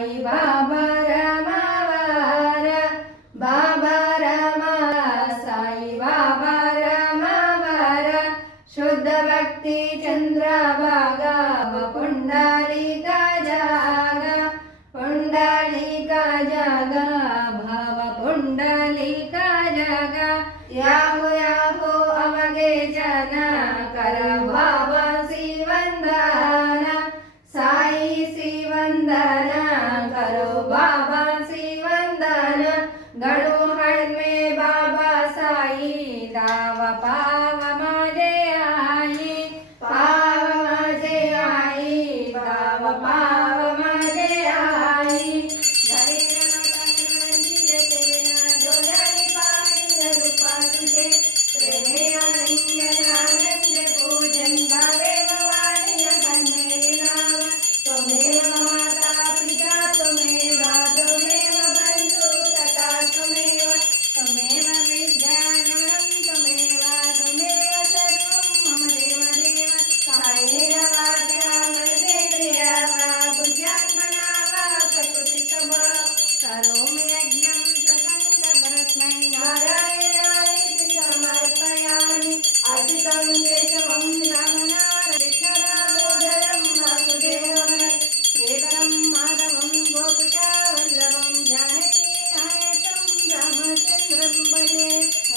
साई बाबा रमावर, बाबा रमा साई बाबा रमावर, शुद्ध भक्ती चंद्रभागा पुंडलिका जागा, पुंडलिका जागा भाव पुंडलिका जागा, याहो याहो अवगे जन कर भावासी वंदना, साई सी वंदना करो बाबा सी वंदना, गणो हळ में बाबा साई दाव पाव माझे आई, पाव माझे आई पाव पाव माझे आई, डोळ्याने पाहिलं रूपा तुझे, प्रेमे आलिंगन आनंद पूजन भावे भवानी हन्मे नाव, त्वमेव माता पिता त्वमेव बंधु सखा त्वमेव, त्वमेव विद्याधरं त्वमेव सर्वं मम देवदेव, कायेन वाचा मनसेन्द्रिया वा बुद्ध्यात्मना वा प्रकृतिस्वभाव करोमि यज्ञं प्रसङ्गपरस्मै नारायणाय समर्पयामि, अर्पितं केशवं रामनारायणं कृष्णदामोदरं वासुदेवं श्रीधरं माधवं गोपिकावल्लभं जानकीनायकं रामचन्द्रं भजे,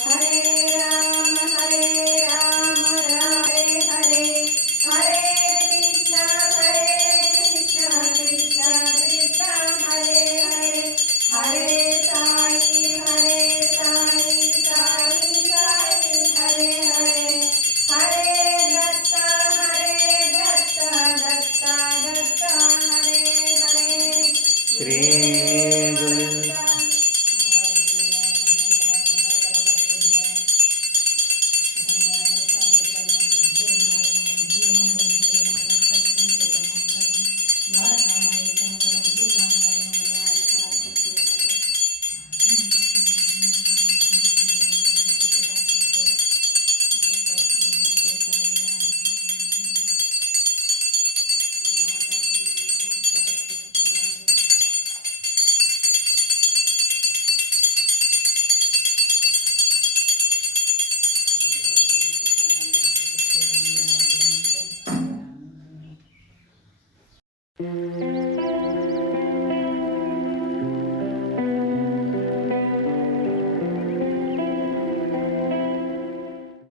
हरे राम हरे हरे हरे, हरे कृष्ण कृष्ण कृष्ण हरे हरे, हरे साई साई साई हरे हरे, हरे दत्त दत्त दत्त हरे हरे, श्री गुरु